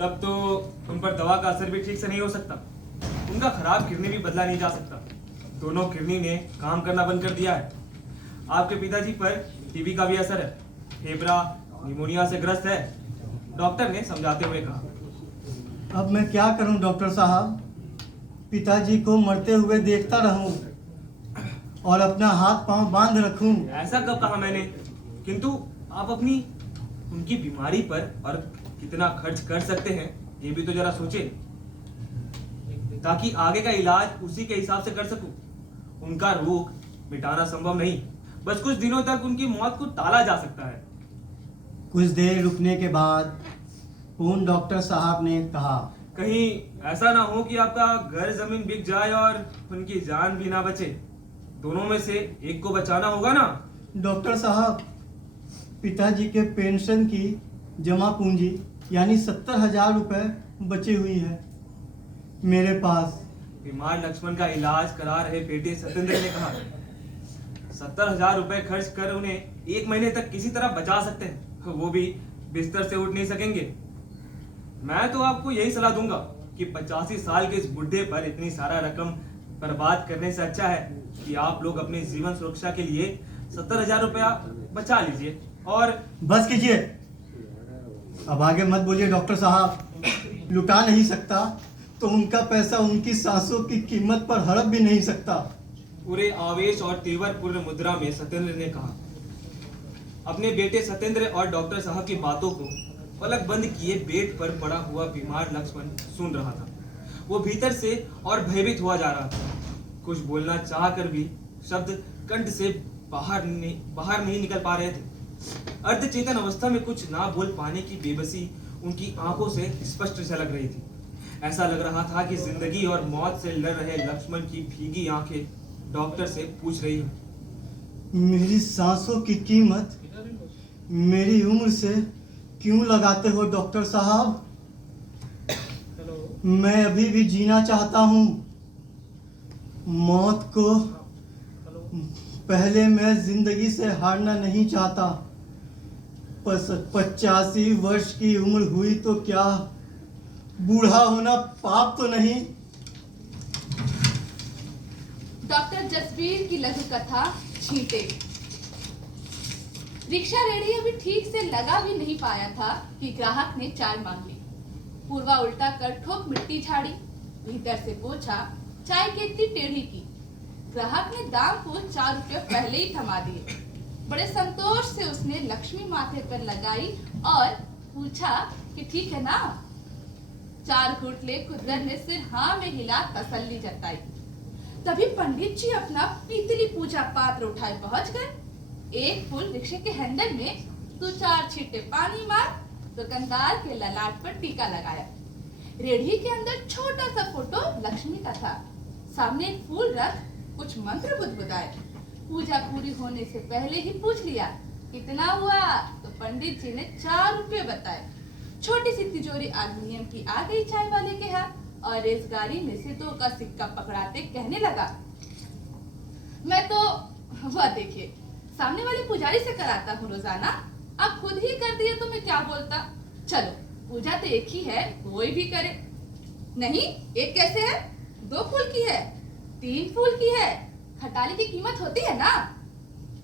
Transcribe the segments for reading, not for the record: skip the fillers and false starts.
तब तो उन पर दवा का असर भी ठीक से नहीं हो सकता। उनका खराब किडनी भी बदला नहीं जा सकता। दोनों किडनी ने काम करना बंद कर दिया है। आपके पिताजी पर टीबी का भी असर है, फेफड़ा निमोनिया से ग्रस्त है, डॉक्टर ने समझाते हुए कहा। अब मैं क्या करूं डॉक्टर साहब? पिताजी को मरते हुए देखता रहूं और अपना हाथ पांव बांध रखूं? ऐसा कब कहा मैंने? किंतु आप अपनी उनकी बीमारी पर और कितना खर्च कर सकते हैं ये भी तो जरा सोचें, ताकि आगे का इलाज उसी के हिसाब से कर सकूं। उनका रोग मिटाना संभव नहीं, बस कुछ दिनों तक उनकी मौत को टाला जा सकता है। कुछ देर रुकने के बाद उन डॉक्टर साहब ने कहा, कहीं ऐसा ना हो कि आपका घर जमीन बिक जाए और उनकी जान भी ना बचे। दोनों में से एक को बचाना होगा ना? डॉक्टर साहब, पिताजी के पेंशन की जमा पूंजी यानी 70,000 रुपए बची हुई है मेरे पास। बीमार लक्ष्मण का इलाज करा रहे बेटे सत्येंद्र ने कहा, 70,000 रुपए खर्च कर उन्हें 1 महीने तक किसी तरह बचा सकते हैं, वो भी बिस्तर से उठ नहीं सकेंगे। मैं तो आपको यही सलाह दूंगा कि 85 साल के इस बुढ़े पर इतनी सारा रकम बर्बाद करने से अच्छा है कि आप लोग अपने जीवन सुरक्षा के लिए 70,000 रुपया बचा लीजिए। और बस कीजिए, अब आगे मत बोलिए डॉक्टर साहब। लुटा नहीं सकता तो उनका पैसा उनकी सांसों की कीमत पर हड़प भी नहीं सकता। पूरे आवेश और तेवरपूर्ण मुद्रा में सत्येंद्र ने कहा। अपने बेटे सत्येंद्र और डॉक्टर साहब की बातों को पलक बंद किए बेड पर पड़ा हुआ बीमार लक्ष्मण सुन रहा था। वो भीतर से और भयभीत हुआ जा रहा था। कुछ बोलना चाह कर भी शब्द कंठ से बाहर नहीं निकल पा रहे थे। अर्धचेतन अवस्था में कुछ ना बोल पाने की बेबसी उनकी आंखों से स्पष्ट झलक रही थी। ऐसा लग रहा था कि जिंदगी और मौत से लड़ रहे लक्ष्मण की भीगी आंखें डॉक्टर से पूछ रही हैं, मेरी सांसों की कीमत मेरी उम्र से क्यों लगाते हो डॉक्टर साहब? मैं अभी भी जीना चाहता हूँ। मौत को पहले मैं जिंदगी से हारना नहीं चाहता। 85 वर्ष की उम्र हुई तो क्या बूढ़ा होना पाप तो नहीं? डॉक्टर जसबीर की लघु कथा छींटे। रिक्शा रेडी अभी ठीक से लगा भी नहीं पाया था कि ग्राहक ने चाय मांग ली। पूर्वा उल्टा कर ठोक मिट्टी झाड़ी, भीतर से पूछा, चाय कितनी टेढ़ी की? ग्राहक ने दाम को 4 रुपये पहले ही थमा दिए। बड़े संतोष से उसने लक्ष्मी माथे पर लगाई और पूछा कि ठीक है ना? 4 घूंट ले कुदरत ने सिर हाँ में हिला तसल्ली जताई। तभी पंडित जी अपना पीतली पूजा पात्र उठाए पहुंच गए। एक फूल रिक्शे के हैंडल में 2-4 छींटे पानी मार दुकानदार के ललाट पर टीका लगाया। रेढ़ी के अंदर छोटा सा फोटो लक्ष्मी का था। सामने एक फूल रख कुछ मंत्र बुदबुदाए। पूजा पूरी होने से पहले ही पूछ लिया, कितना हुआ? तो पंडित जी ने 4 रुपये बताए। छोटी सी तिजोरी एल्युमिनियम की आ गई चाय वाले के हाथ और इस गाड़ी में से 2 का सिक्का पकड़ाते कहने लगा, मैं तो वह देखिए सामने वाले पुजारी से कराता हूँ रोजाना। आप खुद ही कर दिए तो मैं क्या बोलता। चलो पूजा तो एक ही है, कोई भी करे। नहीं, एक कैसे है? 2 फूल की है, 3 फूल की है, खटाली की कीमत होती है ना?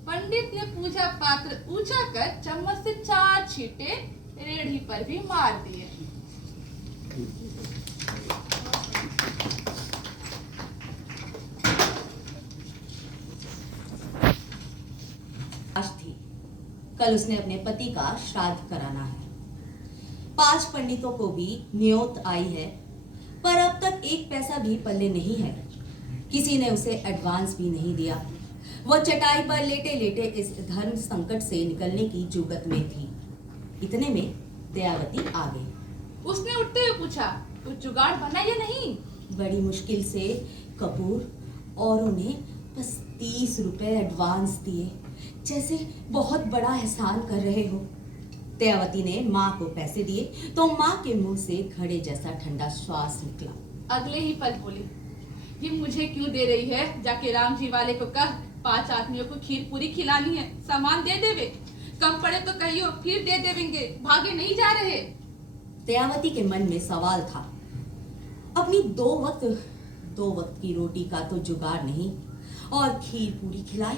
पंडित ने पूजा पात्र ऊंचा कर चम्मच से 4 छींटे रेढ़ी पर भी मार दिए। आज थी, कल उसने अपने पति का श्राद्ध कराना है। 5 पंडितों को भी न्योत आई है, पर अब तक 1 पैसा भी पल्ले नहीं है। किसी ने उसे एडवांस भी नहीं दिया। वो चटाई पर लेटे लेटे इस धर्म संकट से निकलने की जुगत में थी। इतने में दयावती आ गई। उसने उठते हुए पूछा, कुछ जुगाड़ बना या नहीं? बड़ी मुश्किल से कपूर औरों ने बस 30 रुपए एडवांस दिए, जैसे बहुत बड़ा एहसान कर रहे हो। दयावती ने माँ को पैसे दिए तो माँ के मुंह से घड़े जैसा ठंडा श्वास निकला। अगले ही पल बोली, ये मुझे क्यों दे रही है? जाके राम जी वाले को कह 5 आदमियों को खीर पूरी खिलानी है, सामान दे देवे। कम पड़े तो कहियो फिर दे देवेंगे, भागे नहीं जा रहे। दयावती के मन में सवाल था। अपनी दो वक्त की रोटी का तो जुगाड़ नहीं और खीर पूरी खिलाए।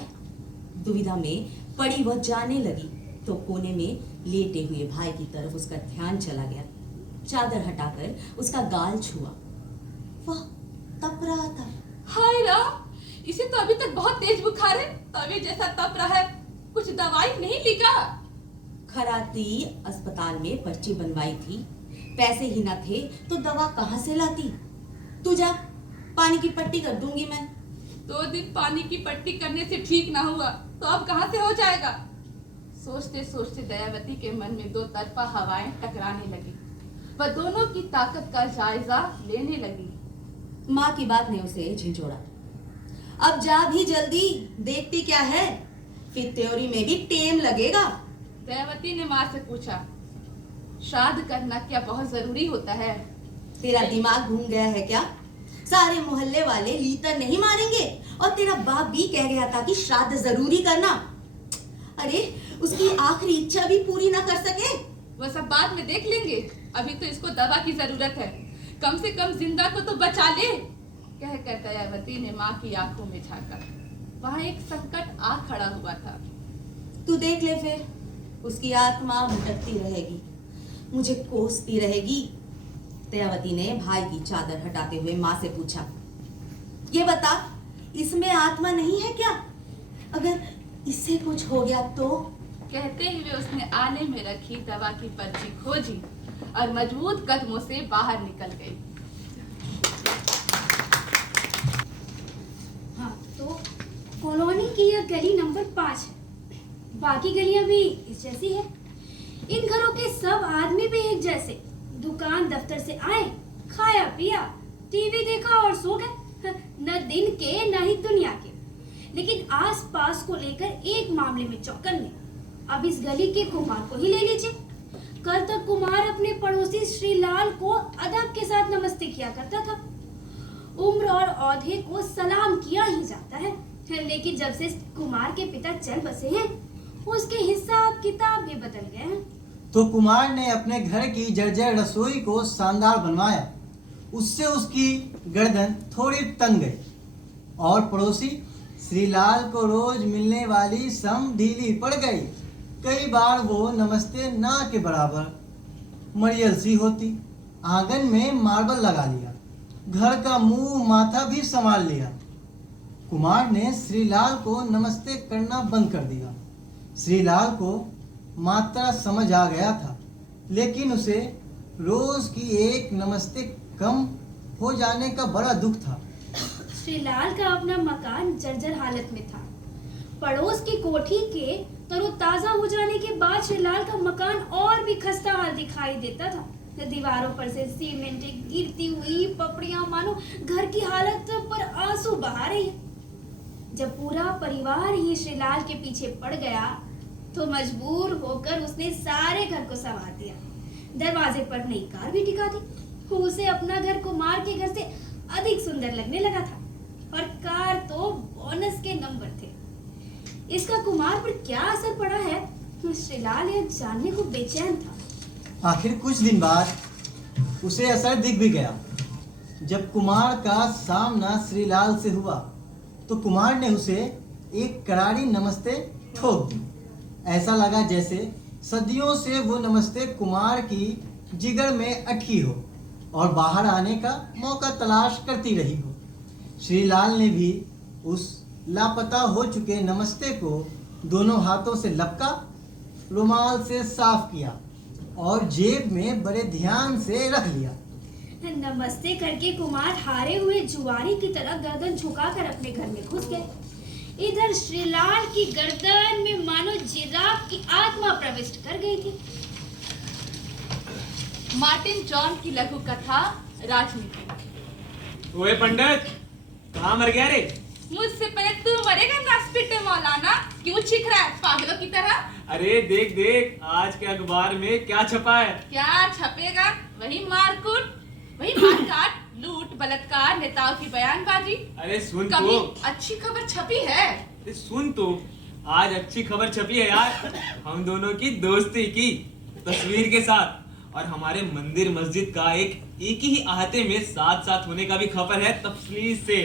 दुविधा में पड़ी वह जाने लगी तो कोने में लेटे हुए भाई की तरफ उसका ध्यान चला गया। चादर हटाकर उसका गाल छुआ। वह तप रहा था। हाय राम, इसे तो अभी तक बहुत तेज बुखार है, तवे जैसा तप रहा है। कुछ दवाई नहीं ली क्या? खराती अस्पताल में पर्ची बनवाई थी, पैसे ही न थे तो दवा कहाँ से लाती। तू जा, पानी की पट्टी कर दूंगी मैं। 2 दिन पानी की पट्टी करने से ठीक ना हुआ तो अब कहाँ से हो जाएगा? सोचते सोचते दयावती के मन में दो तरफा हवाएं टकराने लगी। वह दोनों की ताकत का जायजा लेने लगी। माँ की बात ने उसे झिझोड़ा। अब जा भी जल्दी, देखती क्या है, फिर थ्योरी में भी टेम लगेगा। दयावती ने माँ से पूछा, श्राद्ध करना क्या बहुत जरूरी होता है? तेरा दिमाग घूम गया है क्या? सारे मोहल्ले वाले लीतर नहीं मारेंगे और तेरा बाप भी कह गया था कि श्राद्ध जरूरी करना। अरे उसकी आखिरी इच्छा भी पूरी ना कर सके। वह सब बाद में देख लेंगे, अभी तो इसको दवा की जरूरत है। कम से कम जिंदा को तो बचा ले। कहकर दयावती ने माँ की आंखों में झांका। वहाँ एक संकट आ खड़ा हुआ था। तू देख ले, फिर उसकी आत्मा भटकती रहेगी, मुझे कोसती रहेगी। दयावती ने भाई की चादर हटाते हुए माँ से पूछा, ये बता, इसमें आत्मा नहीं है क्या? अगर इससे कुछ हो गया तो? कहते हुए उसने आने में रखी दवा की पर्ची खोजी और मजबूत कदमों से बाहर निकल गई। हाँ, तो कॉलोनी की यह गली नंबर 5 है। बाकी गलियां भी इस जैसी है। इन घरों के सब आदमी भी एक जैसे। दुकान दफ्तर से आए, खाया पिया, टीवी देखा और सो गए। न दिन के न ही दुनिया के। लेकिन आस पास को लेकर एक मामले में चौकन्ने। अब इस गली के कुमार को ही ले लीजिए। कल तक कुमार अपने पड़ोसी श्रीलाल को अदब के साथ नमस्ते किया करता था। उम्र और औहदे को सलाम किया ही जाता है। लेकिन जब से कुमार के पिता चल बसे हैं, उसके हिसाब किताब भी बदल गए हैं। तो कुमार ने अपने घर की जर्जर रसोई को शानदार बनवाया। उससे उसकी गर्दन थोड़ी तंग गई और पड़ोसी श्रीलाल को रोज मिलने वाली सम ढीली पड़ गई। कई बार वो नमस्ते ना के बराबर मरियल सी होती। आंगन में मार्बल लगा लिया, घर का मुंह माथा भी संभाल लिया। कुमार ने श्रीलाल को नमस्ते करना बंद कर दिया। श्रीलाल को मात्रा समझ आ गया था, लेकिन उसे रोज की एक नमस्ते कम हो जाने का बड़ा दुख था। श्रीलाल का अपना मकान जर्जर हालत में था। पड़ोस की कोठी के तरोताजा हो जाने के बाद श्रीलाल का मकान और भी खस्ता हाल दिखाई देता था। दीवारों पर से सीमेंट गिरती हुई पपड़ियां मानो घर की हालत पर आंसू बहा रही है। जब पूरा परिवार ही श्रीलाल के पीछे पड़ गया तो मजबूर होकर उसने सारे घर को संवार दिया। दरवाजे पर नई कार भी टिका दी। उसे अपना घर कुमार के घर से अधिक सुंदर लगने लगा था और कार तो बोनस के नंबर थे। इसका कुमार पर क्या असर पड़ा है, श्रीलाल यह जानने को बेचैन था। आखिर कुछ दिन बाद उसे असर दिख भी गया। जब कुमार का सामना श्रीलाल से हुआ तो कुमार ने उसे एक करारी नमस्ते ठोक दी। ऐसा लगा जैसे सदियों से वो नमस्ते कुमार की जिगर में अटकी हो और बाहर आने का मौका तलाश करती रही हो। श्रीलाल ने भी उस लापता हो चुके नमस्ते को दोनों हाथों से लपका, रुमाल से साफ किया और जेब में बड़े ध्यान से रख लिया। नमस्ते करके कुमार हारे हुए जुआरी की तरह गर्दन झुकाकर अपने घर में घुस गए। इधर श्रीलाल की गर्दन में मानो जिराफ की आत्मा प्रविष्ट कर गई थी। मार्टिन जॉन की लघु कथा राजनीति। ओए पंडित, कहाँ मर गया रे? मुझसे पहले तू मरेगा नास्पिटे मौलाना। क्यों चीख रहा है पागलों की तरह? अरे देख देख, आज के अखबार में क्या छपा है। क्या छपेगा? वही मारकूट, वही मारकाट, लूट, बलात्कार, नेताओं की बयानबाजी। अरे सुन कभी तो, अच्छी खबर छपी है? अरे सुन तो, आज अच्छी खबर छपी है यार। हम दोनों की दोस्ती की तस्वीर के साथ और हमारे मंदिर मस्जिद का एक ही अहाते में साथ साथ होने का भी खबर है तफसील से।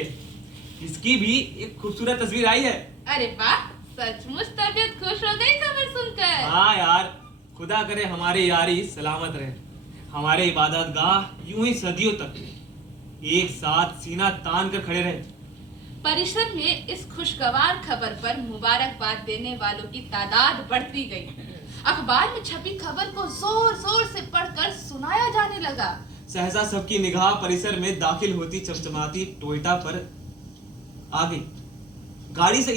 इसकी भी एक खूबसूरत तस्वीर आई है। अरे वाह, सचमुच तबीयत खुश हो गई खबर सुनकर। हाँ यार, खुदा करे हमारी यारी सलामत रहे, हमारे इबादत गाह यूं ही सदियों तक एक साथ सीना तान कर खड़े रहे। परिसर में इस खुशगवार खबर पर मुबारकबाद देने वालों की तादाद बढ़ती गई। अखबार में छपी खबर को जोर जोर से पढ़कर सुनाया जाने लगा। सहसा सबकी निगाह परिसर में दाखिल होती चमचमाती टोयोटा पर आ गई। गाड़ी से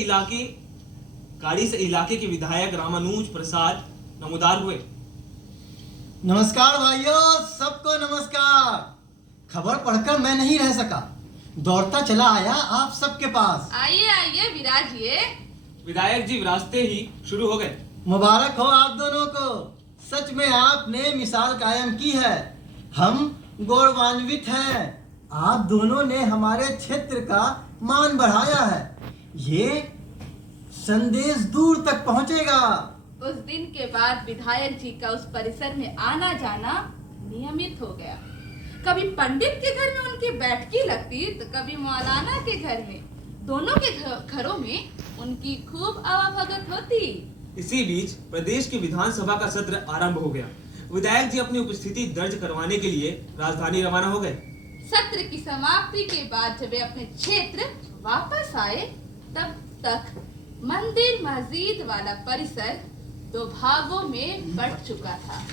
इलाके के विधायक रामानुज प्रसाद नमोदार हुए। नमस्कार भाइयों, सबको नमस्कार। खबर पढ़कर मैं नहीं रह सका, दौड़ता चला आया आप सबके पास। आइए आइए विराजिए। विधायक जी रास्ते ही शुरू हो गए। मुबारक हो आप दोनों को, सच में आपने मिसाल कायम की है। हम गौरवान्वित हैं, आप दोनों ने हमारे क्षेत्र का मान बढ़ाया है। ये संदेश दूर तक पहुंचेगा। उस दिन के बाद विधायक जी का उस परिसर में आना जाना नियमित हो गया। कभी पंडित के घर में उनकी बैठकी लगती तो कभी मौलाना के घर में। दोनों के घरों में उनकी खूब आवाभगत होती। इसी बीच प्रदेश की विधानसभा का सत्र आरंभ हो गया। विधायक जी अपनी उपस्थिति दर्ज करवाने के लिए राजधानी रवाना हो गए। सत्र की समाप्ति के बाद जब वे अपने क्षेत्र वापस आए, तब तक मंदिर मस्जिद वाला परिसर दो भागों में बंट चुका था।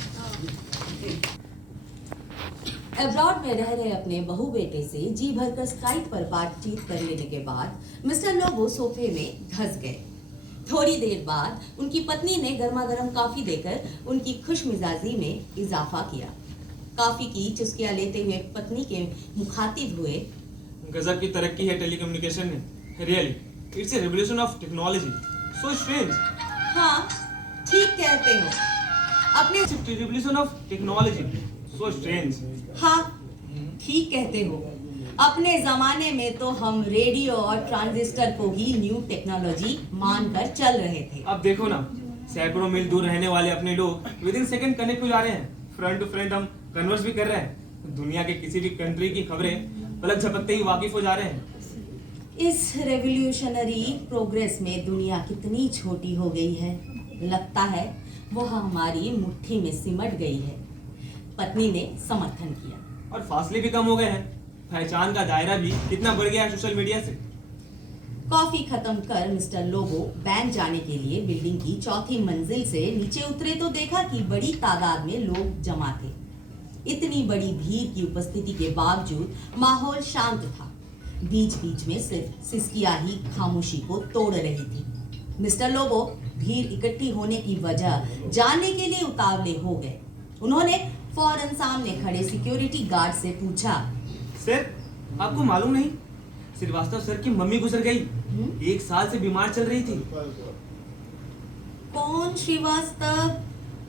अब्रॉड में रह रहे अपने बहू बेटे से जी भरकर स्काइप पर बातचीत कर लेने के बाद मिस्टर लोबो सोफे में धंस गए। थोड़ी देर बाद उनकी पत्नी ने गर्मा गर्म कॉफी देकर उनकी खुश मिजाजी में इजाफा किया। कॉफी की चुस्कियां लेते हुए पत्नी के मुखातिब हुए। गजब की तरक्की है टेलीकम्युनिकेशन में, really it's a revolution of technology, so strange. हाँ, ठीक कहते हो। अपने revolution of technology, so strange. हाँ, ठीक कहते हो। अपने जमाने में तो हम रेडियो और ट्रांजिस्टर को ही न्यू टेक्नोलॉजी मानकर चल रहे थे। अब देखो ना, सैकड़ों मील दूर रहने वाले अपने लोग विद इन सेकंड कनेक्ट हो जा रहे हैं। फ्रंट टू फ्रंट हम कन्वर्स भी कर रहे हैं। दुनिया के किसी भी कंट्री की खबरें पलक झपकते ही वाकिफ हो जा रहे हैं। इस रेवोल्यूशनरी प्रोग्रेस में दुनिया कितनी छोटी हो गई है, लगता है वो हमारी मुट्ठी में सिमट गई है। पत्नी ने समर्थन किया। और फासले भी कम हो गए हैं, पहचान का दायरा भी कितना बढ़ गया है सोशल मीडिया से। कॉफी खत्म कर मिस्टर लोबो बैंक जाने के लिए बिल्डिंग की चौथी मंजिल से नीचे उतरे तो देखा कि बड़ी तादाद में लोग जमा थे। इतनी बड़ी भीड़ की उपस्थिति के बावजूद माहौल शांत था। बीच बीच में सिर्फ सिसकियां ही खामोशी को तोड़ रही थी। मिस्टर लोबो भीड़ इकट्ठी होने की वजह जानने के लिए उतावले हो गए। उन्होंने फौरन सामने खड़े सिक्योरिटी गार्ड से पूछा, सर, आपको मालूम नहीं, श्रीवास्तव सर की मम्मी गुजर गई। 1 साल से बीमार चल रही थी। कौन श्रीवास्तव?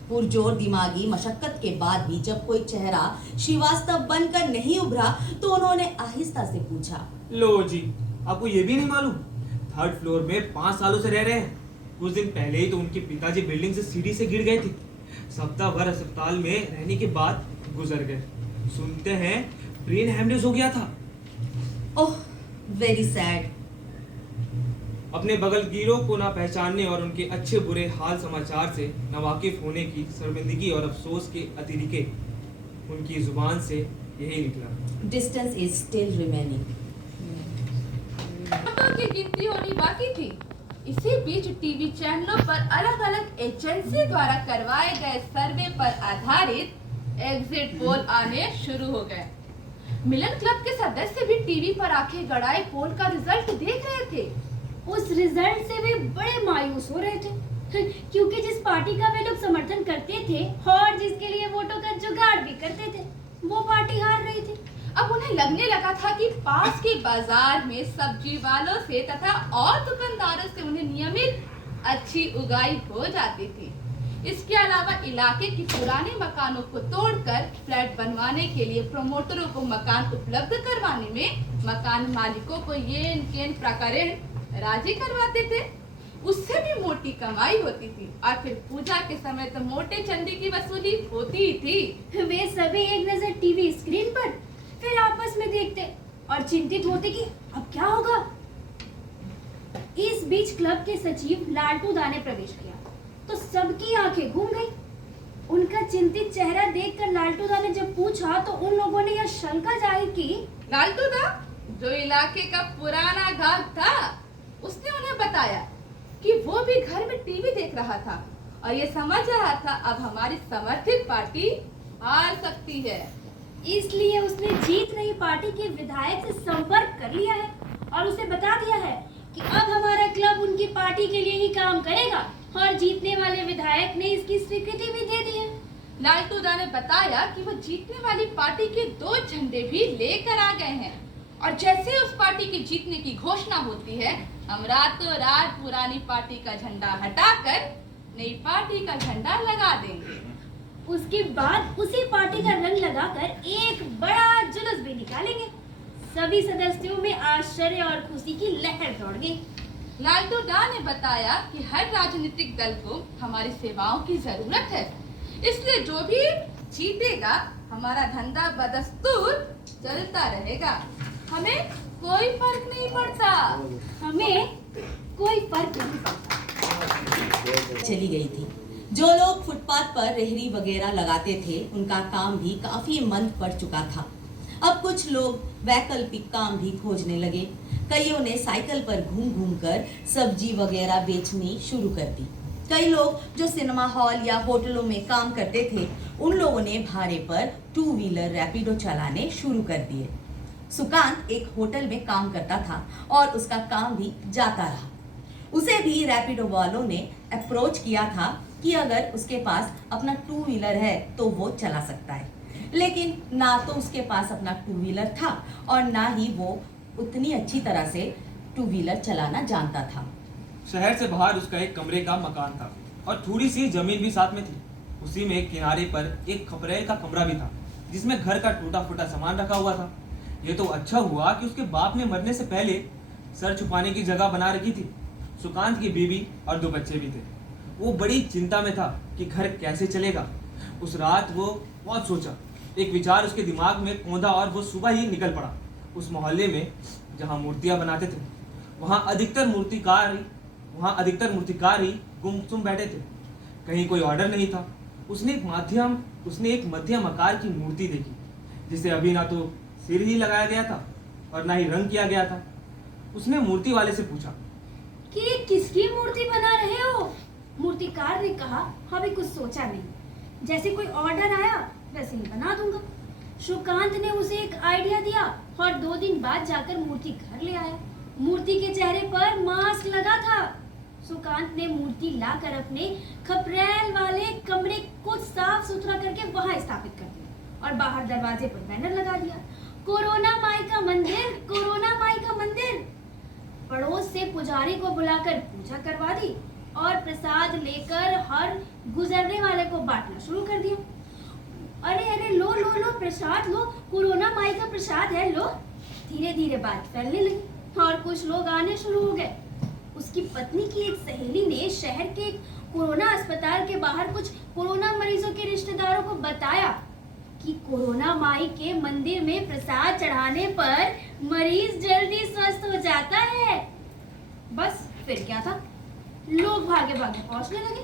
पुरजोर दिमागी मशक्कत के बाद भी जब कोई चेहरा श्रीवास्तव बनकर नहीं उभरा तो उन्होंने आहिस्ता से पूछा, लो जी, आपको ये भी नहीं मालूम? 3rd फ्लोर में 5 सालों से रह रहे हैं। कुछ दिन पहले ही तो उनके पिताजी बिल्डिंग से सीढ़ी से गिर गए थे। सप्ताह भर अस्पताल में रहने के बाद गुजर गए। सुनते हैं ब्रेन हेमरेज हो गया था। ओह, वेरी सैड। अपने बगलगीरों को ना पहचानने और उनके अच्छे बुरे हाल समाचार से नावाकिफ होने की शर्मिंदगी और अफसोस के अतिरिके उनकी जुबान से यही निकला। Distance is still remaining. की गिनती होनी बाकी थी। इसी बीच टीवी चैनलों पर अलग अलग एजेंसी द्वारा करवाए गए सर्वे पर आधारित एग्जिट पोल आने शुरू हो गए। मिलन क्लब के सदस्य भी टीवी पर आंखें गड़ाए पोल का रिजल्ट देख रहे थे। उस रिजल्ट से वे बड़े मायूस हो रहे थे, क्योंकि जिस पार्टी का वे लोग समर्थन करते थे और जिसके लिए वोटों का जुगाड़ भी करते थे, वो पार्टी हार रही थी। अब उन्हें लगने लगा था कि पास के बाजार में सब्जी वालों से तथा और दुकानदारों से उन्हें नियमित अच्छी उगाई हो जाती थी। इसके अलावा इलाके के पुराने मकानों को तोड़कर फ्लैट बनवाने के लिए प्रमोटरों को मकान उपलब्ध करवाने में मकान मालिकों को ये केन प्रकरण राजी करवाते थे। उससे भी मोटी कमाई होती थी और फिर पूजा के समय तो मोटे चंदे की वसूली होती ही थी। वे सभी एक नजर टीवी स्क्रीन पर, फिर आपस में देखते और चिंतित होते कि अब क्या होगा। इस बीच क्लब के सचिव लालटू दा ने प्रवेश किया तो सबकी आंखें घूम गई। उनका चिंतित चेहरा देखकर लालटू दा ने जब पूछा तो उन लोगों ने यह शंका जाहिर की। लालटू दा, जो इलाके का पुराना गाहक था, उसने उन्हें बताया कि वो भी घर में टीवी देख रहा था और ये समझ रहा था अब हमारी समर्थित पार्टी हार सकती है। इसलिए उसने जीत रही पार्टी के विधायक से संपर्क कर लिया है और उसे बता दिया है कि अब हमारा क्लब उनकी पार्टी के लिए ही काम करेगा और जीतने वाले विधायक ने इसकी स्वीकृति भी दे दी है। लालटू दा ने बताया कि वो जीतने वाली पार्टी के 2 झंडे भी लेकर आ गए हैं और जैसे उस पार्टी के जीतने की घोषणा होती है, हम रातों रात पुरानी पार्टी का झंडा हटाकर नई पार्टी का झंडा लगा देंगे। उसके बाद उसी पार्टी का रंग लगाकर एक बड़ा जुलूस भी निकालेंगे। सभी सदस्यों में आश्चर्य और खुशी की लहर दौड़ गई। लालटू दा ने बताया कि हर राजनीतिक दल को हमारी सेवाओं की जरूरत है, इसलिए जो भी जीतेगा हमारा धंधा बदस्तूर चलता रहेगा, हमें कोई फर्क नहीं पड़ता। हमें कोई फर्क नहीं पड़ता। चली गई थी। जो लोग फुटपाथ पर रेहड़ी वगैरह लगाते थे, उनका काम भी काफी मंद पड़ चुका था। अब कुछ लोग वैकल्पिक काम भी खोजने लगे। कईयों ने साइकिल पर घूम घूम कर सब्जी वगैरह बेचनी शुरू कर दी। कई लोग जो सिनेमा हॉल या होटलों में काम करते थे, उन लोगों ने भाड़े पर 2 व्हीलर रैपिडो चलाने शुरू कर दिए। सुकांत एक होटल में काम करता था और उसका काम भी जाता रहा। उसे भी रैपिडो वालों ने अप्रोच किया था कि अगर उसके पास अपना 2 व्हीलर है तो वो चला सकता है, लेकिन ना तो उसके पास अपना 2 व्हीलर था और ना ही वो उतनी अच्छी तरह से 2 व्हीलर चलाना जानता था। शहर से बाहर उसका एक कमरे का मकान था और थोड़ी सी जमीन भी साथ में थी। उसी में किनारे पर एक खपरेल का कमरा भी था जिसमें घर का टूटा फूटा सामान रखा हुआ था। ये तो अच्छा हुआ कि उसके बाप ने मरने से पहले सर छुपाने की जगह बना रखी थी। सुकांत की बीवी और 2 बच्चे भी थे। वो बड़ी चिंता में था कि घर कैसे चलेगा। उस रात वो बहुत सोचा। एक विचार उसके दिमाग में कौंधा और वो सुबह ही निकल पड़ा। उस मोहल्ले में जहाँ मूर्तियाँ बनाते थे, वहाँ अधिकतर मूर्तिकार ही गुमसुम बैठे थे। कहीं कोई ऑर्डर नहीं था। उसने एक मध्यम आकार की मूर्ति देखी जिसे अभी ना तो सिर ही लगाया गया था और ना ही रंग किया गया था। उसने मूर्ति वाले से पूछा कि ये किसकी मूर्ति बना रहे हो? मूर्तिकार ने कहा, अभी कुछ सोचा नहीं, जैसे कोई ऑर्डर आया वैसे ही बना दूंगा। सुकांत ने उसे एक आइडिया दिया और 2 दिन बाद जाकर मूर्ति घर ले आया। मूर्ति के चेहरे पर मास्क लगा था। सुकांत ने मूर्ति लाकर अपने खपरेल वाले कमरे को साफ सुथरा करके वहां स्थापित कर दिया और बाहर दरवाजे पर बैनर लगा दिया, कोरोना माई का मंदिर, कोरोना माई का मंदिर। पड़ोस से पुजारी को बुलाकर पूजा करवा दी और प्रसाद लेकर हर गुजरने वाले को बांटना शुरू कर दिया। अरे अरे लो लो लो प्रसाद लो, कोरोना माई का प्रसाद है, लो। धीरे धीरे बात फैलने लगी और कुछ लोग आने शुरू हो गए। उसकी पत्नी की एक सहेली ने शहर के कोरोना अस्पताल के बाहर कुछ कोरोना मरीजों के रिश्तेदारों को बताया कि कोरोना माई के मंदिर में प्रसाद चढ़ाने पर मरीज जल्दी स्वस्थ हो जाता है। बस फिर क्या था, लोग भागे भागे पहुंचने लगे।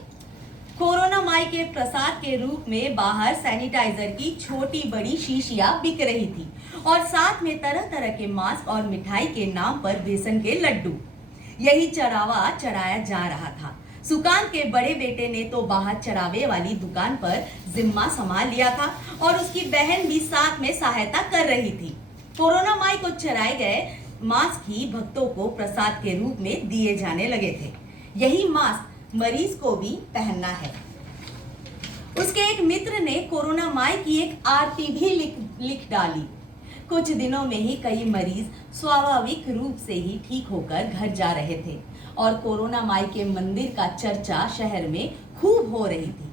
कोरोना माई के प्रसाद के रूप में बाहर सैनिटाइजर की छोटी बड़ी शीशियां बिक रही थी और साथ में तरह तरह के मास्क और मिठाई के नाम पर बेसन के लड्डू। यही चढ़ावा चढ़ाया जा रहा था। सुकांत के बड़े बेटे ने तो बाहर चढ़ावे वाली दुकान पर जिम्मा संभाल लिया था और उसकी बहन भी साथ में सहायता कर रही थी। कोरोना माई को चढ़ाए गए मास्क ही भक्तों को प्रसाद के रूप में दिए जाने लगे थे। यही मास्क मरीज को भी पहनना है। उसके एक मित्र ने कोरोना माई की एक आरती भी लिख डाली। कुछ दिनों में ही कई मरीज स्वाभाविक रूप से ही ठीक होकर घर जा रहे थे और कोरोना माई के मंदिर का चर्चा शहर में खूब हो रही थी।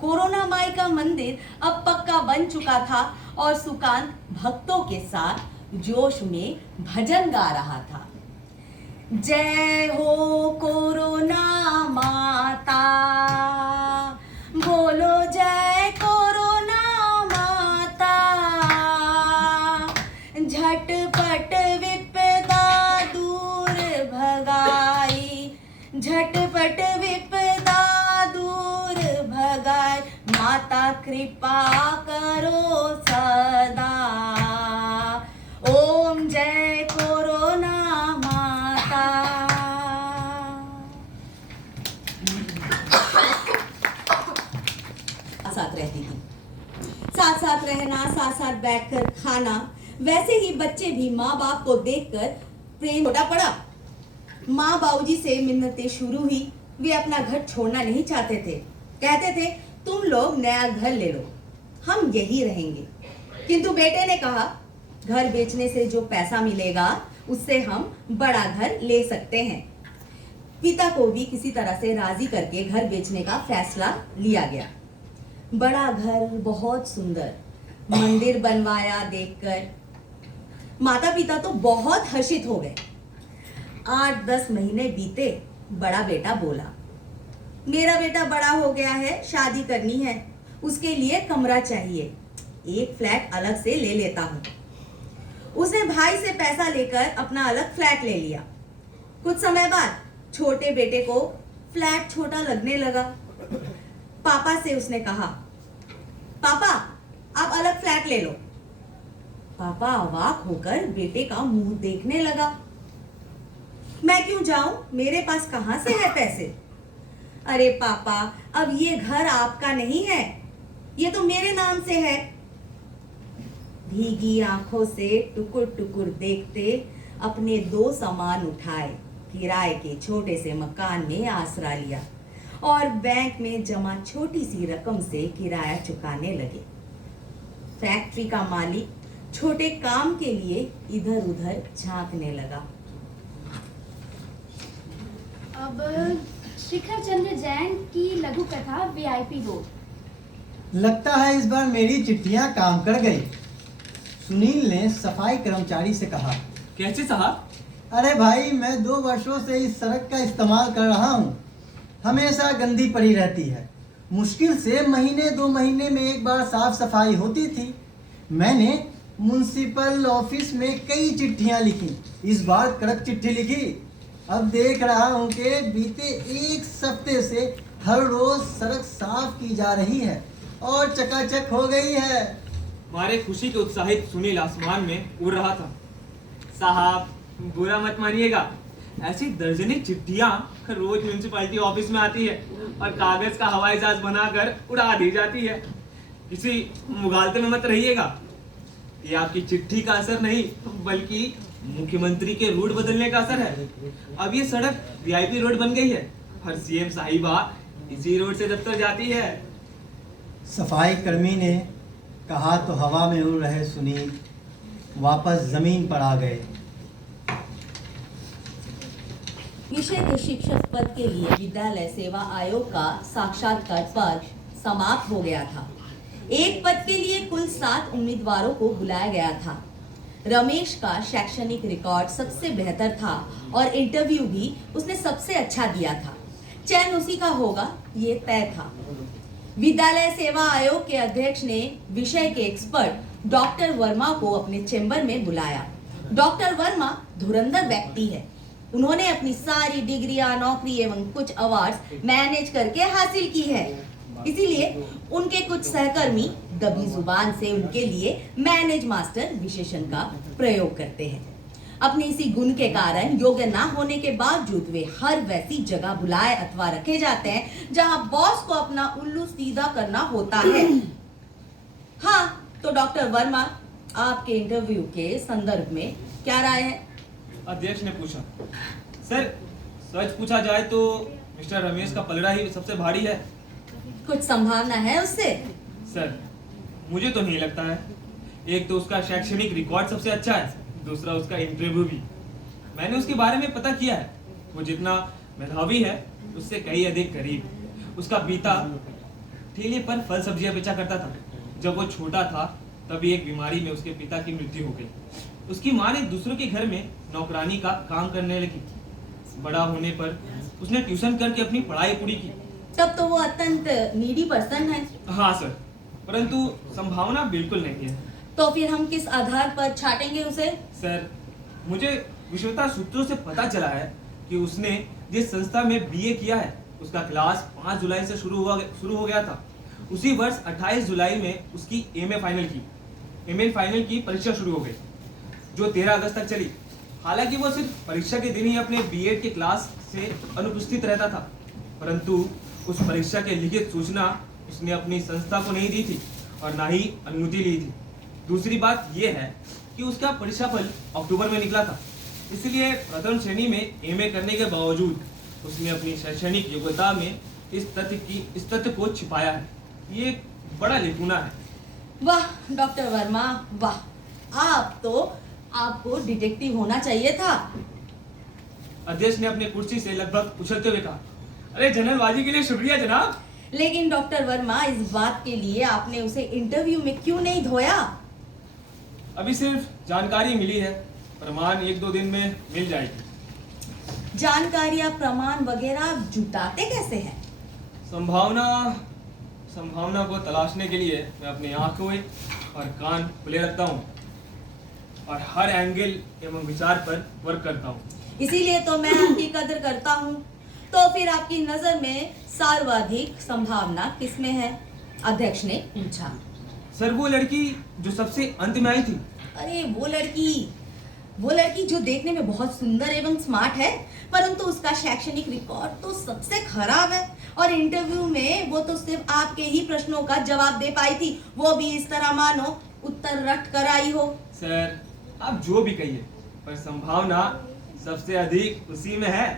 कोरोना माई का मंदिर अब पक्का बन चुका था और सुकांत भक्तों के साथ जोश में भजन गा रहा था। जय हो कोरोना माता, बोलो जय कोरोना माता। झटपट विपदा दूर भगाई, झटपट विपदा दूर भगाई, माता कृपा करो सदा। ओम जय कोरोना माता। साथ रहती थी, साथ साथ रहना, साथ साथ बैठकर खाना। वैसे ही बच्चे भी माँ बाप को देखकर प्रेम छोटा पड़ा। माँ बाबूजी से मिन्नतें शुरू हुई। वे अपना घर छोड़ना नहीं चाहते थे। कहते थे तुम लोग नया घर ले लो, हम यही रहेंगे। किंतु बेटे ने कहा घर बेचने से जो पैसा मिलेगा उससे हम बड़ा घर ले सकते हैं। पिता को भी किसी तरह से राजी करके घर बेचने का फैसला लिया गया। बड़ा घर, बहुत सुंदर मंदिर बनवाया देखकर माता पिता तो बहुत हर्षित हो गए। 8-10 महीने बीते। बड़ा बेटा बोला, मेरा बेटा बड़ा हो गया है, शादी करनी है, उसके लिए कमरा चाहिए, एक फ्लैट अलग से ले लेता हूँ। उसने भाई से पैसा लेकर अपना अलग फ्लैट ले लिया। कुछ समय बाद छोटे बेटे को फ्लैट छोटा लगने लगा। पापा से उसने कहा, पापा आप अलग फ्लैट ले लो। पापा अवाक होकर बेटे का मुंह देखने लगा। मैं क्यों जाऊं, मेरे पास कहां से है पैसे? अरे पापा, अब ये घर आपका नहीं है, ये तो मेरे नाम से है। भीगी आंखों से टुकुर टुकुर देखते अपने 2 सामान उठाए, किराए के छोटे से मकान में आसरा लिया और बैंक में जमा छोटी सी रकम से किराया चुकाने लगे। फैक्ट्री का मालिक छोटे काम के लिए इधर उधर झांकने लगा। अब शिखर चंद्र जैन की लघु कथा वीआईपी रोड। लगता है इस बार मेरी चिट्ठियां काम कर गई। सुनील ने सफाई कर्मचारी से कहा। कैसे साहब? अरे भाई, मैं 2 वर्षों से इस सड़क का इस्तेमाल कर रहा हूँ, हमेशा गंदी पड़ी रहती है। मुश्किल से महीने 2 महीने में एक बार साफ सफाई होती थी। मैंने म्युनिसिपल ऑफिस में कई चिट्ठियां लिखी, इस बार कड़क चिट्ठी लिखी। अब देख रहा हूँ कि बीते 1 हफ्ते से हर रोज सड़क साफ की जा रही है और चकाचक हो गई है। हमारे खुशी के उत्साहित सुनील आसमान में उड़ रहा था। साहब बुरा मत मानिएगा, ऐसी दर्जनी चिट्ठियां रोज म्यूनिसिपैलिटी ऑफिस में आती है और कागज का हवाई जहाज बनाकर उड़ा दी जाती है। किसी मुगालते में मत रहिएगा। ये आपकी चिट्ठी का असर नहीं, बल्कि मुख्यमंत्री के रूट बदलने का असर है। अब ये सड़क वीआईपी रोड बन गई है और सीएम साहिबा इसी रोड से दफ्तर जाती है। सफाई कर्मी ने कहा तो हवा में उड़ रहे सुनील वापस जमीन पर आ गए। विषय के शिक्षक पद के लिए विद्यालय सेवा आयोग का साक्षात्कार पद समाप्त हो गया था। एक पद के लिए कुल 7 उम्मीदवारों को बुलाया गया था। रमेश का शैक्षणिक रिकॉर्ड सबसे बेहतर था और इंटरव्यू भी उसने सबसे अच्छा दिया था। चयन उसी का होगा, ये तय था। विद्यालय सेवा आयोग के अध्यक्ष ने विषय के एक्सपर्ट डॉक्टर वर्मा को अपने चेंबर में बुलाया। डॉक्टर वर्मा धुरंधर व्यक्ति है। उन्होंने अपनी सारी डिग्रियां, नौकरी एवं कुछ अवार्ड्स मैनेज करके हासिल की है। इसीलिए उनके कुछ सहकर्मी दबी जुबान से उनके लिए मैनेज मास्टर विशेषण का प्रयोग करते हैं। अपने इसी गुण के कारण योग्य ना होने के बावजूद वे हर वैसी जगह बुलाए अथवा रखे जाते हैं जहां बॉस को अपना उल्लू सीधा करना होता है। हाँ, तो डॉक्टर वर्मा, आपके इंटरव्यू के संदर्भ में क्या राय है? अध्यक्ष ने पूछा। सर, सच पूछा जाए तो मिस्टर रमेश का पलड़ा ही सबसे भारी है। कुछ संभावना है उससे? सर, मुझे तो नहीं लगता है। एक तो उसका शैक्षणिक रिकॉर्ड सबसे अच्छा है, दूसरा उसका इंटरव्यू भी। मैंने उसके बारे में पता किया है। वो जितना मेधावी है उससे कई अधिक करीब। उसका पिता ठेले पर फल सब्जियां बेचा करता था। जब वो छोटा था तभी एक बीमारी में उसके पिता की मृत्यु हो गई। उसकी माँ ने दूसरों के घर में नौकरानी का काम करने लगी। बड़ा होने पर उसने ट्यूशन करके अपनी पढ़ाई पूरी की। तब तो वो अत्यंत नीडी पर्सन है। हाँ सर, परंतु संभावना बिल्कुल नहीं है। तो फिर हम किस आधार पर छाटेंगे उसे? सर, मुझे विश्वता सूत्रों से पता चला है कि उसने जिस संस्था में बीए किया है उसका क्लास 5 जुलाई से शुरू हो गया था। उसी वर्ष 28 जुलाई में उसकी एमए फाइनल की परीक्षा शुरू हो गई, जो 13 अगस्त तक चली। हालांकि वो सिर्फ परीक्षा के दिन ही अपने बीएड के क्लास से अनुपस्थित रहता था, परंतु उस परीक्षा के लिखित सूचना उसने अपनी संस्था को नहीं दी थी और ना ही अनुमति ली थी। दूसरी बात यह है कि उसका परीक्षाफल अक्टूबर में निकला था, इसलिए प्रथम श्रेणी में एमए करने के बावजूद उसने अपनी शैक्षणिक योग्यता में इस तथ्य को छिपाया है। ये एक बड़ा लेखुना है। वाह डॉक्टर वर्मा वाह, आपको डिटेक्टिव होना चाहिए था। अध्यक्ष ने अपने कुर्सी से लगभग उछलते हुए कहा, अरे जनरलबाजी के लिए शुक्रिया जनाब। लेकिन डॉक्टर वर्मा, इस बात के लिए आपने उसे इंटरव्यू में क्यों नहीं धोया? अभी सिर्फ जानकारी मिली है, प्रमाण 1-2 दिन में मिल जाएगी। जानकारी या प्रमाण वगैरह जुटाते कैसे हैं? संभावना को तलाशने के लिए मैं अपनी आंखें और कान खुले रखता हूँ और हर एंगल एवं विचार पर वर्क करता हूँ। इसीलिए तो मैं आपकी कदर करता हूँ। तो फिर आपकी नजर में सर्वाधिक संभावना किसमें है? अध्यक्ष ने पूछा। सर, वो लड़की जो सबसे अंत में आई थी। अरे वो लड़की जो देखने में बहुत सुंदर एवं स्मार्ट है, परंतु उसका शैक्षणिक रिकॉर्ड तो सबसे खराब है और इंटरव्यू में वो तो सिर्फ आपके ही प्रश्नों का जवाब दे पाई थी, वो भी इस तरह मानो उत्तर रट कर आई हो। सर, आप जो भी कहिए, पर संभावना सबसे अधिक उसी में है।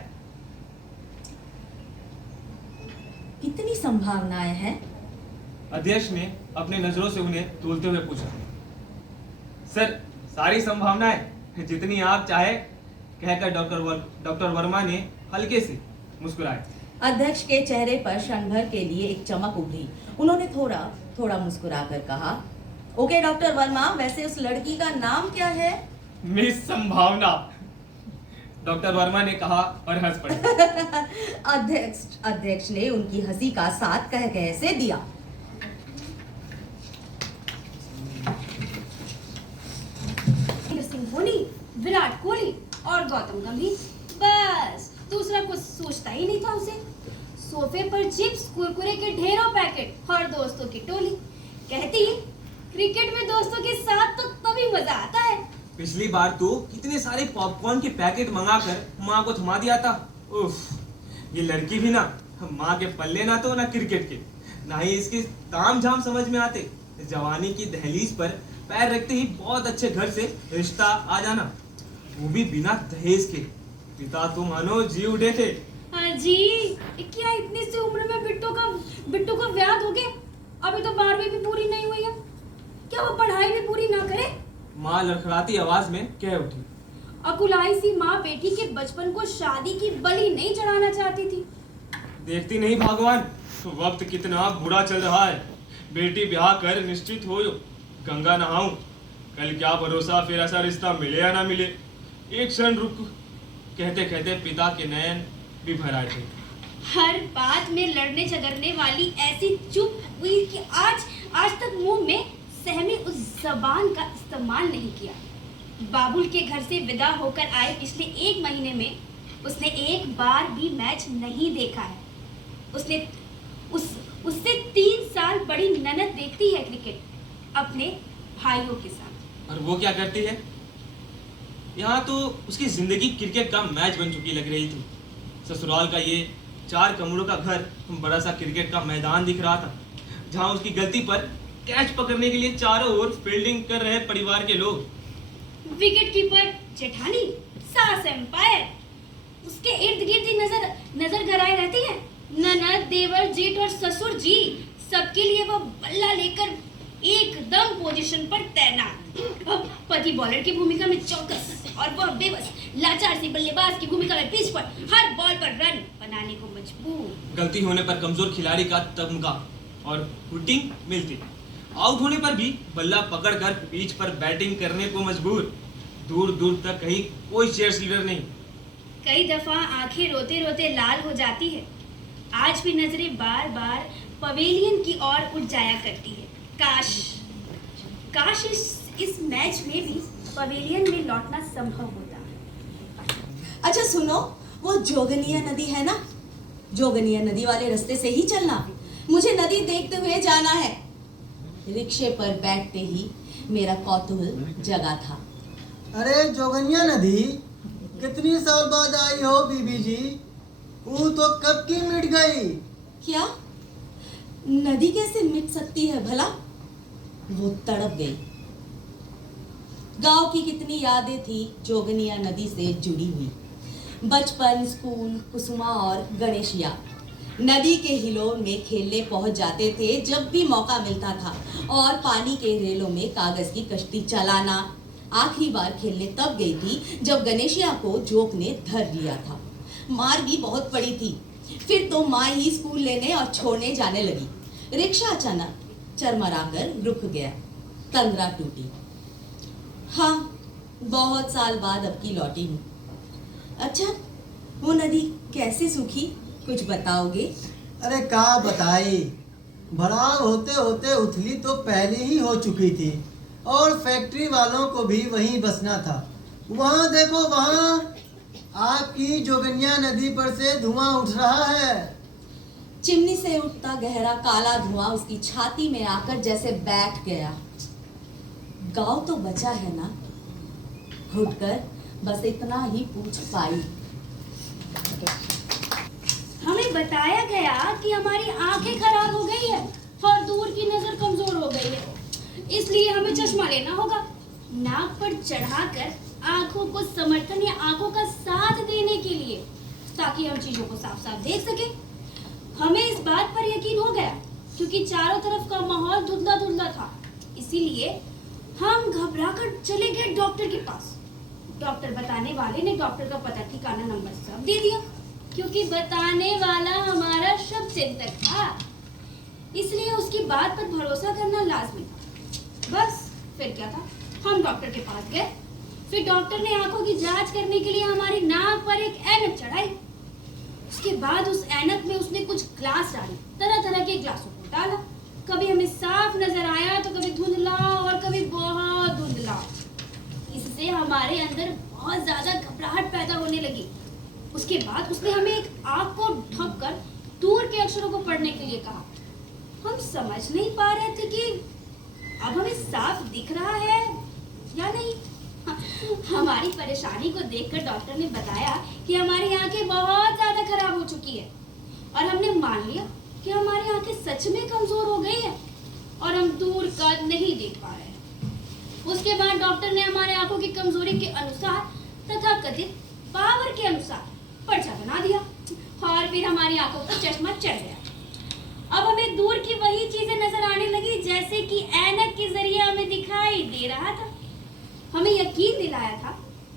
कितनी संभावनाएं हैं? अध्यक्ष ने अपने नजरों से उन्हें तोलते हुए पूछा। सर, सारी संभावनाएं जितनी आप चाहे, कहकर डॉक्टर वर्मा ने हल्के से मुस्कुराए। अध्यक्ष के चेहरे पर क्षण भर के लिए एक चमक उभरी। उन्होंने थोड़ा मुस्कुराकर कहा, ओके डॉक्टर वर्मा, वैसे उस लड़की का नाम क्या है? मिस संभावना, डॉक्टर वर्मा ने कहा और हंस पड़े। अध्यक्ष ने उनकी हंसी का साथ कह से दिया। धोनी, विराट कोहली और गौतम गंभीर, बस दूसरा कुछ सोचता ही नहीं था उसे। सोफे पर चिप्स, कुरकुरे के ढेरों पैकेट और दोस्तों की टोली। कहती, क्रिकेट में दोस्तों के साथ तो तभी मजा आता है। पिछली बार तो कितने सारे पॉपकॉर्न के पैकेट मंगाकर माँ को थमा दिया था। उफ, ये लड़की भी ना माँ के पल्ले ना तो ना क्रिकेट के, ना ही इसके ताम झाम समझ में आते। जवानी की दहलीज पर पैर रखते ही बहुत अच्छे घर से रिश्ता आ जाना, वो भी बिना दहेज के। पिता तो मानो जी उठे थे। जी, क्या इतनी सी उम्र में बिट्टू का ब्याह हो गया? अभी तो 12वीं भी पूरी नहीं हुई है, क्या वो पढ़ाई भी पूरी ना करे? माँ लड़खड़ाती आवाज में कह उठी। अकुलाई सी माँ बेटी के बचपन को शादी की बलि नहीं चढ़ाना चाहती थी। देखती नहीं भगवान, वक्त कितना बुरा चल रहा है। बेटी ब्याह कर निश्चित हो, गंगा नहाऊं, कल क्या भरोसा फिर ऐसा रिश्ता मिले या ना मिले। एक क्षण रुक, कहते कहते पिता के नयन भी भर आए थे। हर बात में लड़ने झगड़ने वाली ऐसी चुप हुई कि आज तक मुंह में सहमी उस जबान का इस्तेमाल नहीं किया। बाबुल के घर से विदा होकर आए पिछले 1 महीने में उसने एक बार भी मैच नहीं देखा है। उससे 3 साल बड़ी ननद देखती है क्रिकेट अपने भाइयों के साथ। और वो क्या करती है? यहाँ तो उसकी जिंदगी क्रिकेट का मैच बन चुकी लग रही थी। ससुराल का ये 4 कमरों का घर बड़ा सा क्रिकेट का मैदान दिख रहा था, जहाँ उसकी गलती पर कैच पकड़ने के लिए चारों ओर फील्डिंग कर रहे परिवार के लोग। विकेट कीपर जेठानी, सास एम्पायर, उसके इर्द गिर्द ही नजर गराए रहती है। ननद, देवर, जेठ और ससुर जी, सबके लिए वो बल्ला लेकर एकदम पोजीशन पर तैनात। पति बॉलर की भूमिका में चौकस और वह बेबस लाचार सी बल्लेबाज की भूमिका में पिच पर हर बॉल पर रन बनाने को मजबूर। गलती होने पर कमजोर खिलाड़ी का तमगा और हुटिंग मिलती। आउट होने पर भी बल्ला पकड़कर पिच पर बैटिंग करने को मजबूर। दूर दूर तक कहीं कोई शेयर्स लीडर नहीं। कई दफा आंखें रोते रोते लाल हो जाती है। आज भी नजरें बार बार पवेलियन की ओर उठ जाया करती है। काश काश इस मैच में भी पवेलियन में लौटना संभव होता। अच्छा सुनो, वो जोगनिया नदी है ना, जोगनिया नदी वाले रास्ते से ही चलना। मुझे नदी देखते हुए जाना है। रिक्शे पर बैठते ही मेरा कौतूहल जगा था। अरे जोगनिया नदी कितनी साल बाद आई हो बीबी जी? वो तो कब की मिट गई। क्या नदी कैसे मिट सकती है भला? वो तड़प गई। गांव की कितनी यादें थी जोगनिया नदी से जुड़ी हुई। बचपन, स्कूल, कुसुमा और गणेशिया नदी के हिलों में खेलने पहुंच जाते थे जब भी मौका मिलता था। और पानी के रेलों में कागज की कश्ती चलाना। आखिरी बार खेलने तब गई थी जब गणेशिया को जोक ने धर लिया था। मार भी बहुत पड़ी थी। फिर तो माँ ही स्कूल लेने और छोड़ने जाने लगी। रिक्शा अचानक चरमराकर रुक गया। तंद्रा टूटी। हाँ, बहुत साल बाद अब की लौटी हूँ। अच्छा, वो नदी कैसे सूखी, कुछ बताओगे? अरे का बताई, भराव होते होते उथली तो पहले ही हो चुकी थी और फैक्ट्री वालों को भी वहीं बसना था। वहाँ देखो, वहाँ आपकी जोगनिया नदी पर से धुआं उठ रहा है। चिमनी से उठता गहरा काला धुआं उसकी छाती में आकर जैसे बैठ गया। गांव तो बचा है ना? घुटकर बस इतना ही पूछ पाई। हमें बताया गया कि हमारी आंखें खराब हो गई है और दूर की नजर कमजोर हो गई है, इसलिए हमें चश्मा लेना होगा। नाक पर चढ़ाकर आंखों को समर्थन या आंखों का साथ देने के लिए, ताकि हम चीजों को साफ साफ देख सके। हमें इस बात पर यकीन हो गया क्योंकि चारों तरफ का माहौल धुंधला धुंधला था। इसीलिए हम घबराकर चले गए डॉक्टर के पास। डॉक्टर बताने वाले ने डॉक्टर का पता, ठिकाना, नंबर सब दे दिया। क्योंकि बताने वाला हमारा शुभ चिंतक था, इसलिए उसकी बात पर भरोसा करना लाजमी था। बस फिर क्या था, हम डॉक्टर के पास गए। फिर डॉक्टर ने आंखों की जांच करने के लिए हमारी नाक पर एक ऐनक चढ़ाई। उसके बाद उस ऐनक में उसने कुछ ग्लास डाले, तरह तरह के ग्लासों को डाला। कभी हमें साफ नजर आया तो कभी धुंधला और कभी बहुत धुंधला। इससे हमारे अंदर बहुत ज्यादा घबराहट पैदा होने लगी। उसके बाद उसने हमें एक आंख को ढक कर दूर के अक्षरों को पढ़ने के लिए कहा। हम समझ नहीं पा रहे थे कि अब हमें साफ दिख रहा है या नहीं। हमारी परेशानी को देखकर डॉक्टर ने बताया कि हमारी आंखें बहुत ज्यादा खराब हो चुकी है और हमने मान लिया कि हमारी आंखें सच में कमजोर हो गई है और हम दूर का नहीं देख पा रहे हैं। उसके बाद डॉक्टर ने हमारे आंखों की कमजोरी के अनुसार तथा कथित पावर के अनुसार पर्चा बना दिया और फिर हमारी आंखों पर चश्मा चढ़ गया। अब हमें दूर की वही चीजें नजर आने लगी जैसे कि ऐनक के जरिए हमें दिखाई दे रहा था। हमें यकीन दिलाया था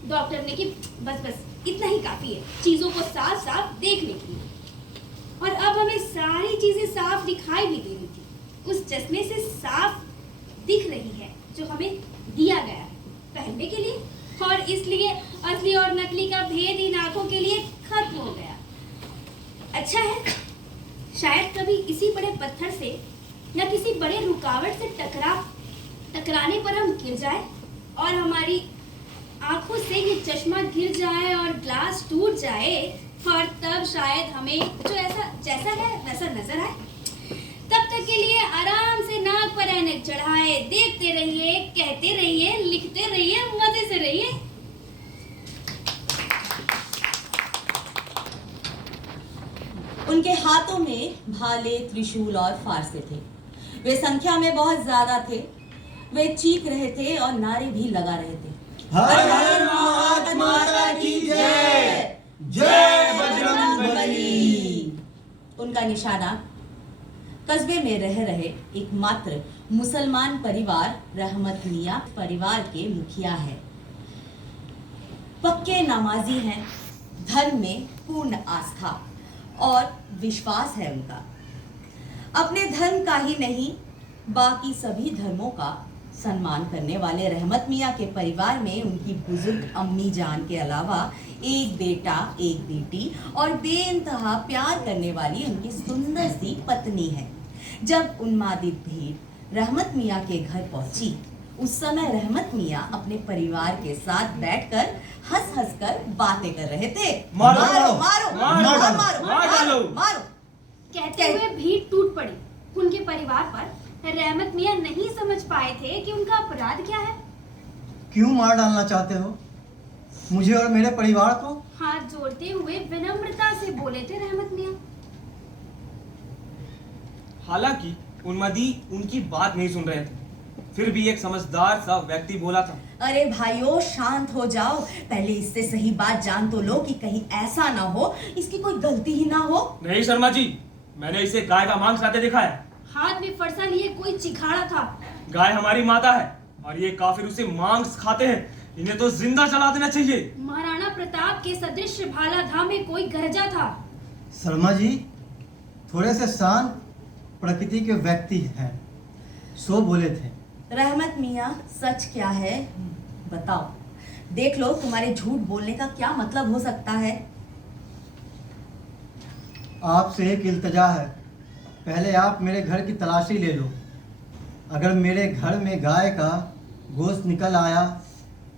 डॉक्टर ने कि बस इतना ही काफी है चीजों को साफ साफ देखने के लिए। और अब हमें सारी चीजें साफ दिखाई भी दे रही थी। उस चश्मे से साफ दिख रही है जो हमें दिया गया है पहनने के लिए, और इसलिए असली और नकली का भेद इन आंखों के लिए खत्म हो गया। अच्छा है, शायद कभी इसी बड़े पत्थर से या किसी बड़े रुकावट से टकराने पर हम गिर जाए और हमारी आंखों से ये चश्मा गिर जाए और ग्लास टूट जाए, और तब शायद हमें जो जैसा है वैसा नजर आए। तब तक के लिए आराम से नाक पर ऐनक चढ़ाए देखते रहिए, कहते रहिए, लिखते रहिए, मजे से रहिए। उनके हाथों में भाले, त्रिशूल और फारसे थे। वे संख्या में बहुत ज्यादा थे। वे चीख रहे थे और नारे भी लगा रहे थे। हर हर महात्मा माता की जय, जय बजरंगबली। उनका निशाना कस्बे में रह रहे एकमात्र मुसलमान परिवार रहमत मियां परिवार के मुखिया है। पक्के नमाजी हैं, धर्म में पूर्ण आस्था और विश्वास है उनका। अपने धर्म का ही नहीं बाकी सभी धर्मों का सम्मान करने वाले रहमत मियाँ के परिवार में उनकी बुजुर्ग अम्मी जान के अलावा एक बेटा, एक बेटी और बेइंतहा प्यार करने वाली उनकी सुंदर सी पत्नी है। जब उन्मादित भीड़ रहमत मियाँ के घर पहुंची, उस समय रहमत मियाँ अपने परिवार के साथ बैठकर हंस हंस कर बातें कर रहे थे। मारो, मारो मारो मारो, मारो मारो, मारो मार डालो। मारो। कहते हुए भीड़ टूट पड़ी। उनके परिवार पर रहमत मियाँ नहीं समझ पाए थे कि उनका अपराध क्या है। क्यों मार डालना चाहते हो मुझे और मेरे परिवार को? हाथ जोड़ते हुए विनम्रता से बोले थे रहमत मियाँ। हालांकि उन्मादी उनकी बात नहीं सुन रहे थे, फिर भी एक समझदार सा व्यक्ति बोला था। अरे भाइयों, शांत हो जाओ। पहले इससे सही बात जान तो लो कि कहीं ऐसा ना हो इसकी कोई गलती ही ना हो। नहीं शर्मा जी, मैंने इसे गाय का मांस खाते देखा है। हाथ में फरसा लिए कोई चिखाड़ा था। गाय हमारी माता है और ये काफिर उसे मांस खाते हैं। इन्हें तो जिंदा जला देना चाहिए। महाराणा प्रताप के सदृश भालाधा में कोई गरजा था। शर्मा जी थोड़े से शांत प्रकृति के व्यक्ति हैं, सो बोले थे। रहमत मियाँ, सच क्या है बताओ। देख लो तुम्हारे झूठ बोलने का क्या मतलब हो सकता है। आपसे एक इल्तजा है, पहले आप मेरे घर की तलाशी ले लो। अगर मेरे घर में गाय का गोश्त निकल आया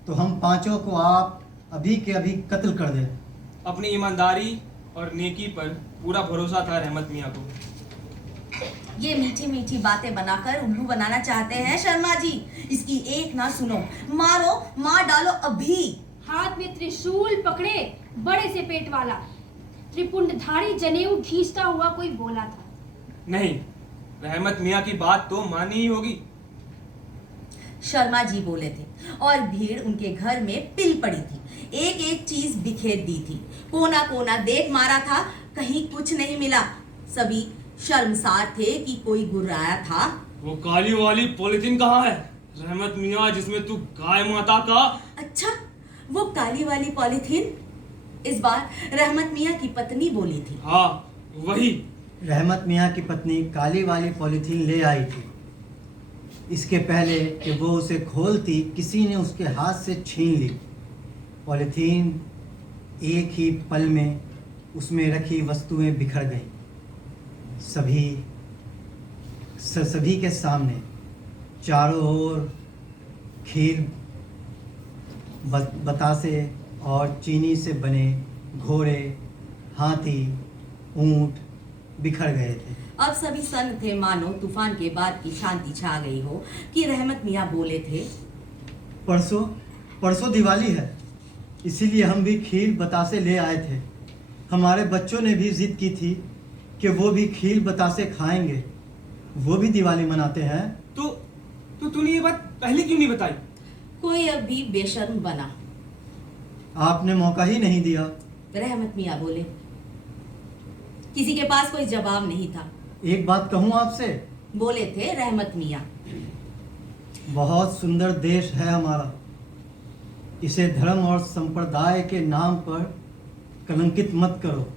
तो हम पांचों को आप अभी के अभी कत्ल कर दें। अपनी ईमानदारी और नेकी पर पूरा भरोसा था रहमत मियाँ को। ये मीठी मीठी बातें बनाकर उल्लू बनाना चाहते हैं शर्मा जी। इसकी एक ना सुनो, मारो, मार डालो अभी। हाथ में त्रिशूल पकड़े बड़े से पेट वाला त्रिपुंडधारी जनेऊ खींचता हुआ कोई बोला था। नहीं, रहमत मियाँ की बात तो मानी ही होगी। शर्मा जी बोले थे और भीड़ उनके घर में पिल पड़ी थी। एक एक चीज बिखेर दी थी, कोना कोना देख मारा था, कहीं कुछ नहीं मिला। सभी शर्मसार थे कि कोई गुर्राया था। वो काली वाली पॉलिथीन कहाँ है रहमत मियाँ, जिसमें तू गाय माता का? अच्छा, वो काली वाली पॉलीथीन? इस बार रहमत मियाँ की पत्नी बोली थी। हाँ वही। रहमत मियाँ की पत्नी काली वाली पॉलीथीन ले आई थी। इसके पहले कि वो उसे खोलती, किसी ने उसके हाथ से छीन ली। पॉलीथीन एक ही पल में उसमें रखी वस्तुएं बिखर गईं। सभी के सामने चारों ओर खीर, बतासे और चीनी से बने घोड़े, हाथी, ऊंट बिखर गए थे। अब सभी सन्न थे मानो तूफान के बाद की शांति छा गई हो कि रहमत मियाँ बोले थे, परसों दिवाली है, इसीलिए हम भी खीर बतासे ले आए थे। हमारे बच्चों ने भी जिद की थी कि वो भी खीर बतासे खाएंगे, वो भी दिवाली मनाते हैं। तो तूने ये बात पहले क्यों नहीं बताई? कोई अब भी बेशर्म बना। आपने मौका ही नहीं दिया। रहमत मियाँ बोले। किसी के पास कोई जवाब नहीं था। एक बात कहूँ आपसे, बोले थे रहमत मियाँ। बहुत सुंदर देश है हमारा, इसे धर्म और संप्रदाय के नाम पर कलंकित मत करो।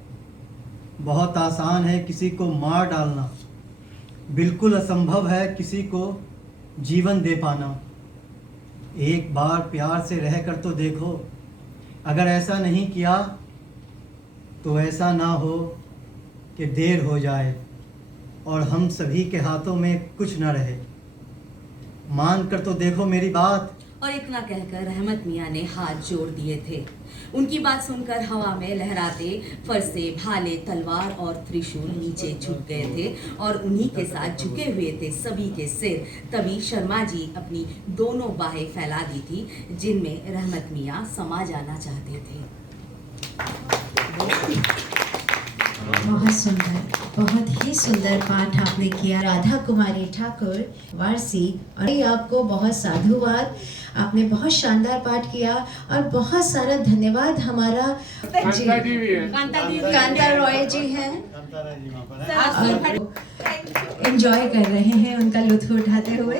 बहुत आसान है किसी को मार डालना, बिल्कुल असंभव है किसी को जीवन दे पाना। एक बार प्यार से रह कर तो देखो। अगर ऐसा नहीं किया तो ऐसा ना हो कि देर हो जाए और हम सभी के हाथों में कुछ न रहे। मान कर तो देखो मेरी बात। और इतना कहकर रहमत मियाँ ने हाथ जोड़ दिए थे। उनकी बात सुनकर हवा में लहराते फरसे, भाले, तलवार और त्रिशूल नीचे झुक गए थे और उन्हीं के साथ झुके हुए थे सभी के सिर। तभी शर्मा जी अपनी दोनों बाहें फैला दी थी, जिनमें रहमत मियाँ समा जाना चाहते थे। बहुत सुंदर, बहुत ही सुंदर पाठ आपने किया राधा कुमारी ठाकुर वारसी। और ये आपको बहुत साधुवाद, आपने बहुत शानदार पाठ किया और बहुत सारा धन्यवाद। हमारा कांता रॉय जी हैं, एंजॉय कर रहे हैं, उनका लुत्फ उठाते हुए।